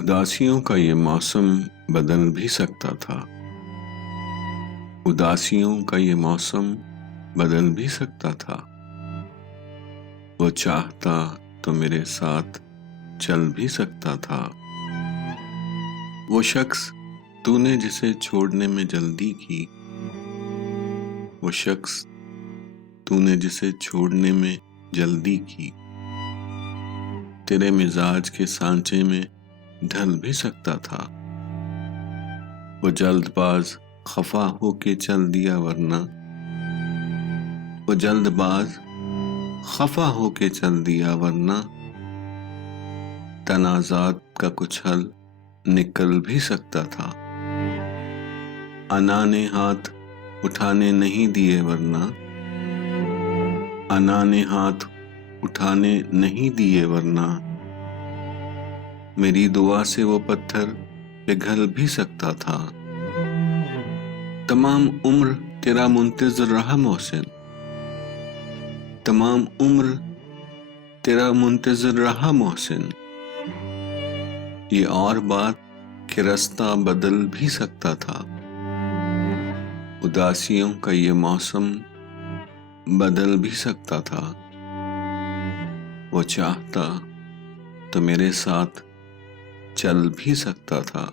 उदासियों का ये मौसम बदल भी सकता था। उदासियों का ये मौसम बदल भी सकता था। वो चाहता तो मेरे साथ चल भी सकता था। वो शख्स तूने जिसे छोड़ने में जल्दी की, वो शख्स तूने जिसे छोड़ने में जल्दी की, तेरे मिजाज के सांचे में ढल भी सकता था। वो जल्दबाज खफा होके चल दिया वरना, वो जल्दबाज खफा होके चल दिया वरना, तनाज़ात का कुछ हल निकल भी सकता था। अना ने हाथ उठाने नहीं दिए वरना, अना ने हाथ उठाने नहीं दिए वरना, मेरी दुआ से वो पत्थर पिघल भी सकता था। तमाम उम्र तेरा मुंतज़िर रहा मोहसिन, तमाम उम्र तेरा मुंतज़िर रहा मोहसिन। ये और बात कि रास्ता बदल भी सकता था। उदासियों का ये मौसम बदल भी सकता था। वो चाहता तो मेरे साथ चल भी सकता था।